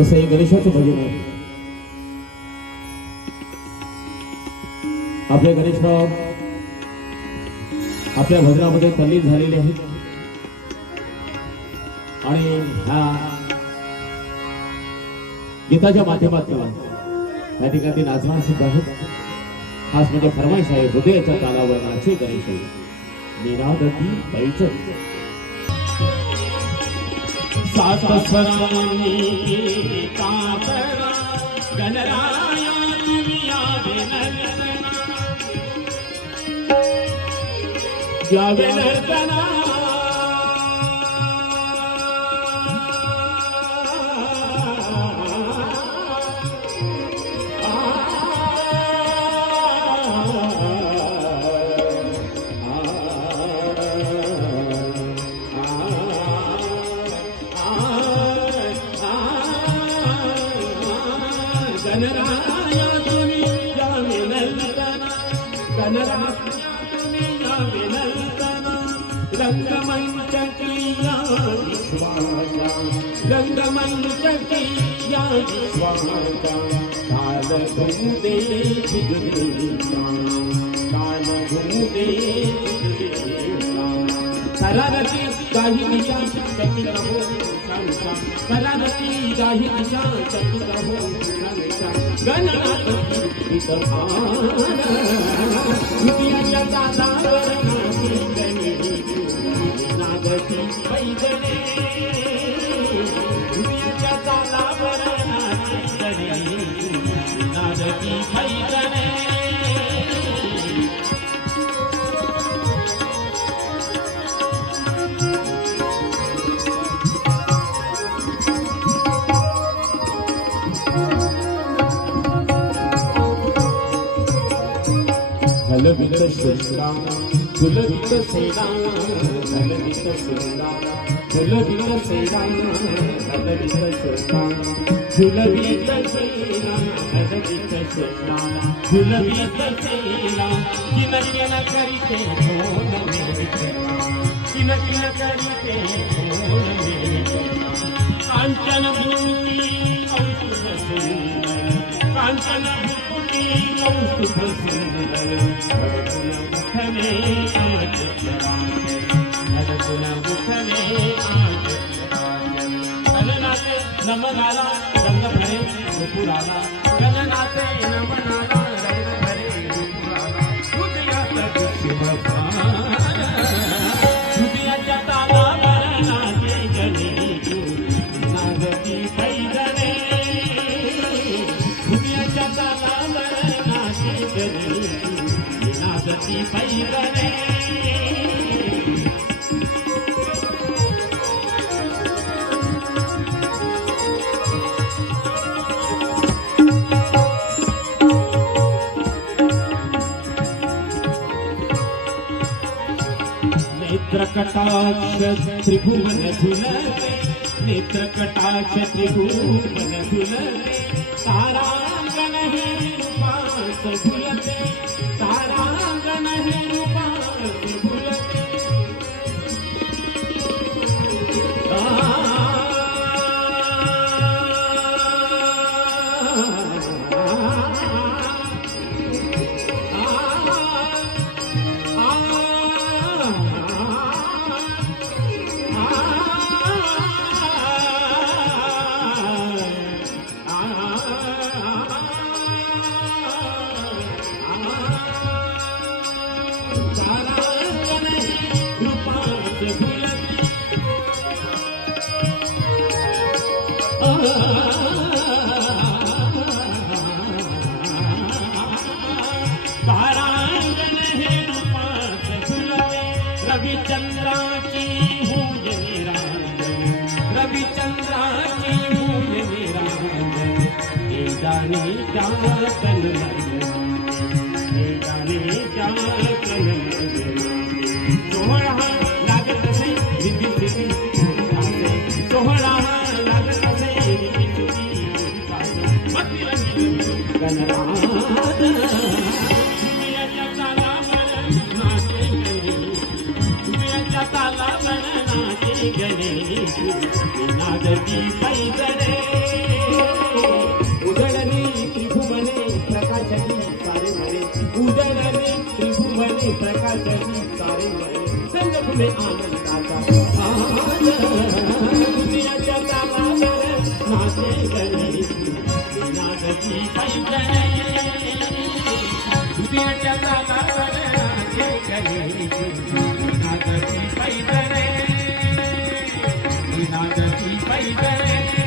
तसं हे गणेशाचं भजन आहे. आपले गणेशराव आपल्या भजनामध्ये तल्लीन झालेले आहेत आणि ह्या गीताच्या माध्यमातून या ठिकाणी नाचणार सुद्धा आहेत. खास म्हणजे फरमाईश आहे हृदयाच्या तालावर नाचे गणेश निनादती पैचर सात स्वरांनी कातरा गणराया तुम्ही यावे नर्तना यावे नर्तना गणराया तुम्ही यावे नर्तना गणराया तुम्ही यावे नर्तना रंगमंच किया विश्वाचा रंगमंच किया विश्वाचा काल घुमदे झिजदेचा काल घुमदे झिजदेचा शरारती काही दिशा चकित हो संसा शरारती काही दिशा चकित हो गणनाथ हृदयाच्या तालावर नाचे गणेश नागती पैगणे हृदयाच्या तालावर नाचे गणेश नागती पैगणे ललित श्रीराम ललित श्रीराम ललित श्रीराम ललित श्रीराम ललित श्रीराम ललित श्रीराम ललित श्रीराम ललित श्रीराम किन किन करिते कोण मेरे किन किन करिते कोण मेरे कांचन भूमि कौस्तुभ सुंदर कांचन भूमि कौस्तुभ सुंदर नमनाला रंग भरे पुराला गणनाथे नमनाला रंग भरे पुराला हृदयात हृदयाच्या तालावर नाचे गणेश नागती पैगणे हृदयाच्या तालावर नाचे गणेश नागती पैगणे नेत्रकटाक्ष त्रिभुवन झुलते नेत्रकटाक्ष त्रिभुवन झुलते तारांगण हे रूपास झुलते तारांगण हे रूपास झुलते रविचंद्राची होय निरांजन रविचंद्राची होय निरांजन हे जाणे जातन हे जाणे जातन सोहळा लागत असे रिद्धी सिद्धी सोहळा लागत असे रिद्धी सिद्धी गणराज तालावर नाचे गणेश नागती पैगणे तुम्ही आनंदाचा आज दुनियाच्या तालावर नाचे गणेश नाचती पाहिजे दुनियाच्या तालावर नाचे गणेश नाचती पाहिजे नाचती पाहिजे